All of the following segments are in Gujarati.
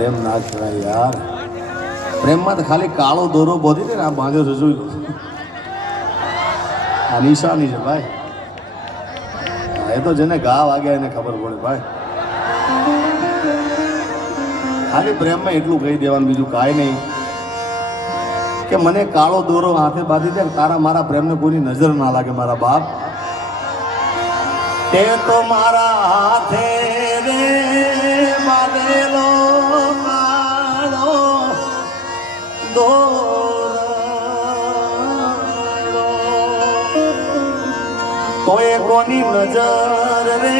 પ્રેમ ના કહેવાય યાર. પ્રેમમાં તો ખાલી કાળો દોરો બોધી ને આ બાંધ્યો છે જોઈ લો. આ નિશાની છે ભાઈ. એ તો જેને ઘા વાગ્યા એને ખબર પડે ભાઈ. ખાલી પ્રેમમાં એટલું કહી દેવાનું, બીજું કાંઈ નહીં. કે મને કાળો દોરો હાથે બાંધી દે, તારા મારા પ્રેમને કોઈની નજર ના લાગે મારા બાપ. તે તો મારા હાથે રે બાંધેલો તો એ કોની નજર રે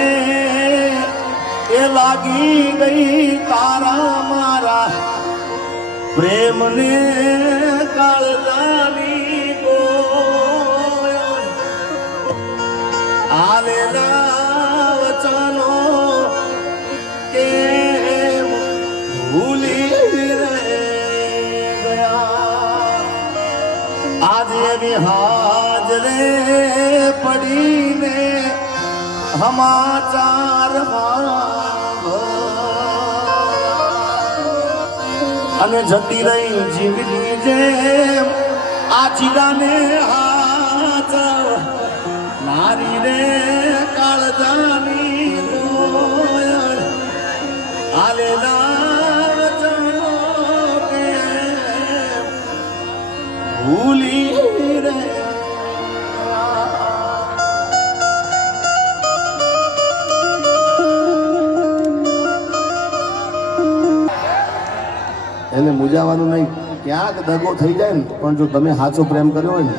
એ લાગી ગઈ તારા મારા પ્રેમને કાળજાની આલેલા વચનો કે ભૂલી આજે હાજરે પડીને સમાચાર અને જતી રહી જીવની જેમ આ ચીડાને હાથ નારી રે કાળજાની આલેલા વચનો કે ભૂલી રે. એને મૂંઝાવાનું નહીં. ક્યાંક દગો થઈ જાય ને, પણ જો તમે સાચો પ્રેમ કર્યો હોય ને,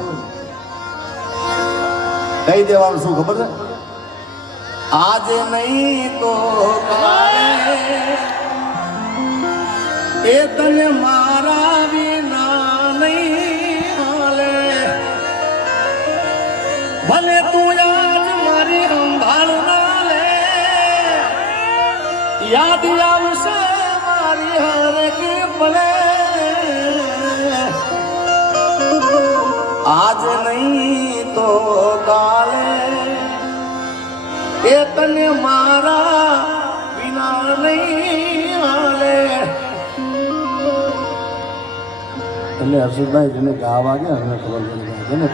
કહી દેવાનું શું ખબર છે? આજે નહીં તો કાલે એ તને મારા વિના નહીં હાલે. ભલે તું આજ મારી સંભાળ ના લે, યાદ આવશે મારી હરેક પલે. આજ નહીં તો કાલે એ તને મારા વિના નહીં હાલે. એટલે હર્ષદભાઈ જેને ગા વાગે એને ખબર પડી જાય.